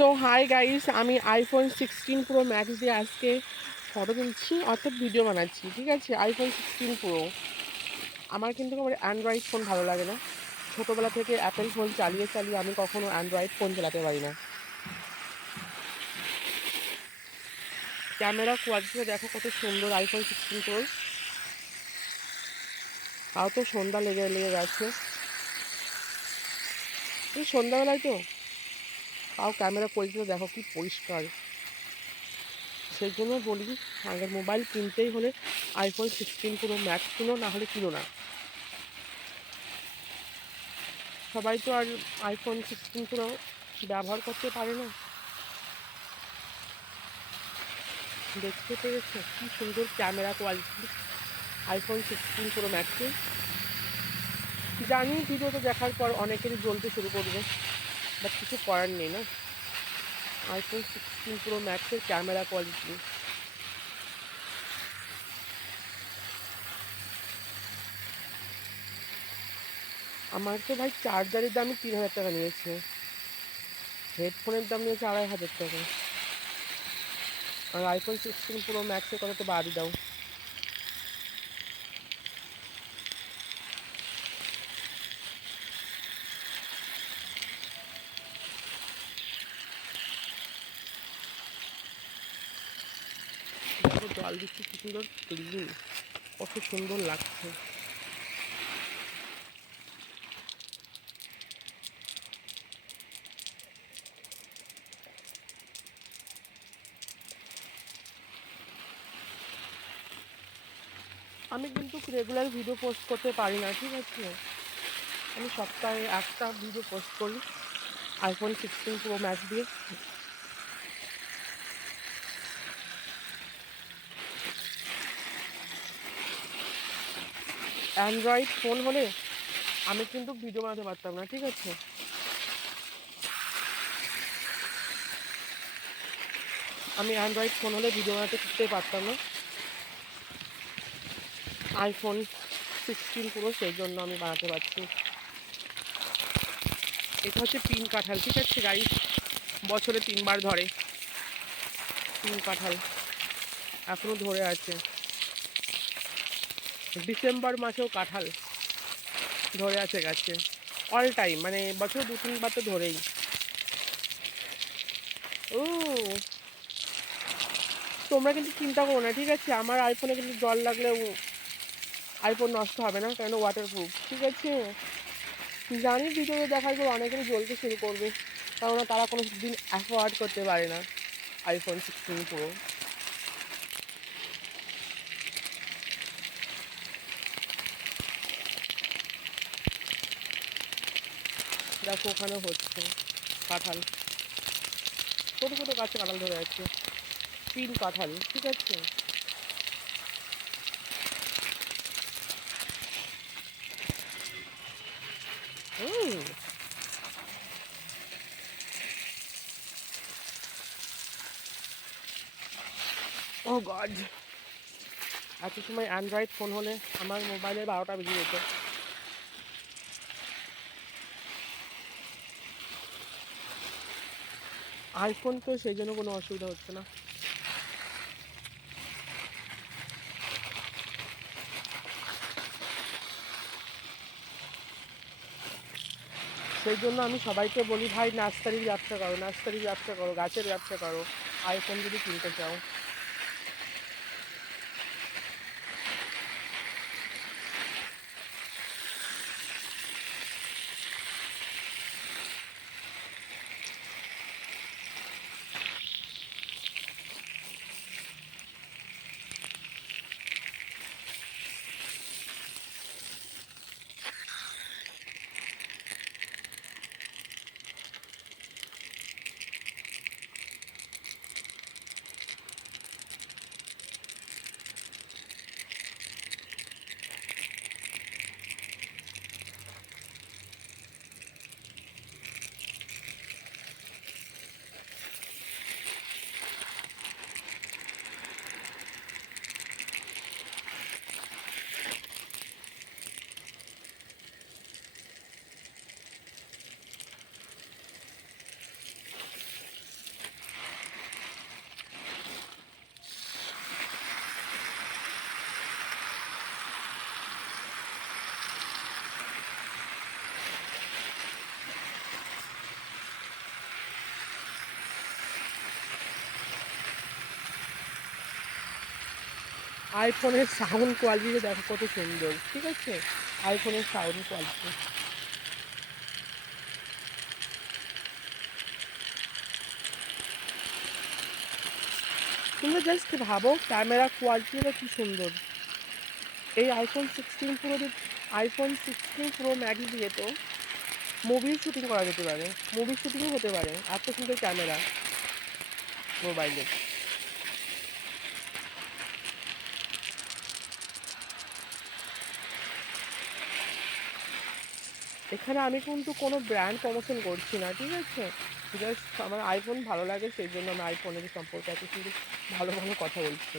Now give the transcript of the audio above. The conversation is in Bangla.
সো হাই গাইস আমি আইফোন সিক্সটিন প্রো ম্যাক্স দিয়ে আজকে ফটো তুলছি, অর্থাৎ ভিডিও বানাচ্ছি, ঠিক আছে? আইফোন সিক্সটিন প্রো আমার কিন্তু আমার অ্যান্ড্রয়েড ফোন ভালো লাগে না। ছোটোবেলা থেকে অ্যাপেল ফোন চালিয়ে চালিয়ে আমি কখনো অ্যান্ড্রয়েড ফোন চালাতে পারি না। ক্যামেরা কোয়ালিটিটা দেখো কত সুন্দর আইফোন সিক্সটিন প্রো তাও তো সন্ধ্যা লেগে লেগে গেছে। সন্ধ্যাবেলায় তো তাও ক্যামেরা কোয়ালিটিটা দেখো কি পরিষ্কার। সেই জন্য বলি, আগের মোবাইল কিনতেই হলে আইফোন সিক্সটিন প্রো ম্যাক্স কিনো, না হলে কিনো না। সবাই তো আর আইফোন সিক্সটিন প্রো ব্যবহার করতে পারে না। দেখতে পেরেছ কি সুন্দর camera quality iPhone sixteen pro ম্যাক্সে জানি ভিডিওটা দেখার পর অনেকেরই জ্বলতে শুরু করবে। বাট কিছু করার নেই না। আইফোন সিক্সটিন প্রো ম্যাক্সের ক্যামেরা কোয়ালিটি আমার তো ভাই চার্জারের দামই তিন হাজার টাকা নিয়েছে। হেডফোনের দাম নিয়েছে আড়াই হাজার টাকা। আর আইফোন সিক্সটিন প্রো ম্যাক্সের কথা তো বাদই দাও। জল দিচ্ছি কি সুন্দর ক্লিন কত সুন্দর লাগছে। আমি কিন্তু রেগুলার ভিডিও পোস্ট করতে পারি না, ঠিক আছে? আমি সপ্তাহে একটা ভিডিও পোস্ট করি আইফোন সিক্সটিন প্রো ম্যাক্স দিয়ে। অ্যান্ড্রয়েড ফোন হলে আমি কিন্তু ভিডিও বানাতে পারতাম না, ঠিক আছে? আমি অ্যান্ড্রয়েড ফোন হলে ভিডিও বানাতে শিখতেই পারতাম না। আইফোন সিক্সটিন পুরো সেই জন্য আমি বানাতে পারছি। এটা হচ্ছে তিন কাঁঠাল, ঠিক আছে গাই বছরে তিনবার ধরে। তিন কাঁঠাল এখনও ধরে আছে। ডিসেম্বর মাসেও কাঁঠাল ধরে আছে গাছে অল টাইম মানে বছর দু, তিনবার তো ধরেই। ও, তোমরা কিন্তু চিন্তা করো না, ঠিক আছে? আমার আইফোনে কিন্তু জল লাগলেও আইফোন নষ্ট হবে না, কেন? ওয়াটার প্রুফ ঠিক আছে? জানি ভিডিওতে দেখার পর অনেকেরই জ্বলতে শুরু করবে, কেননা তারা কোনো দিন অ্যাফোয়ার্ড করতে পারে না আইফোন সিক্সটিন প্রো দেখো ওখানে হচ্ছে কাঁঠাল। ছোটো ছোটো গাছে কাঁঠাল ধরে আছে। তিন কাঁঠাল, ঠিক আছে? ও গড এত সময় অ্যান্ড্রয়েড ফোন হলে আমার মোবাইলে বারোটা বেজে যেত। আইফোন তো সেই জন্য কোনো অসুবিধা হচ্ছে না। সেই জন্য আমি সবাইকে বলি, ভাই, নার্সারির ব্যবসা করো, নার্সারির ব্যবসা করো, গাছের ব্যবসা করো আইফোন যদি কিনতে চাও। আইফোনের সাউন্ড কোয়ালিটি দেখো কত সুন্দর, ঠিক আছে? আইফোনের সাউন্ড কোয়ালিটি তোমরা জাস্ট ভাবো ক্যামেরা কোয়ালিটিটা কি সুন্দর। এই iPhone sixteen pro iPhone sixteen pro max দিয়ে তো মুভির শুটিং করা যেতে পারে। মুভির শুটিংও হতে পারে। এত সুন্দর ক্যামেরা মোবাইলের এখানে আমি কিন্তু কোনো ব্র্যান্ড প্রমোশন করছি না, ঠিক আছে? জাস্ট আমার আইফোন ভালো লাগে, সেই জন্য আমি আইফোনের সম্পর্কে এত কিছু ভালো ভালো কথা বলছি।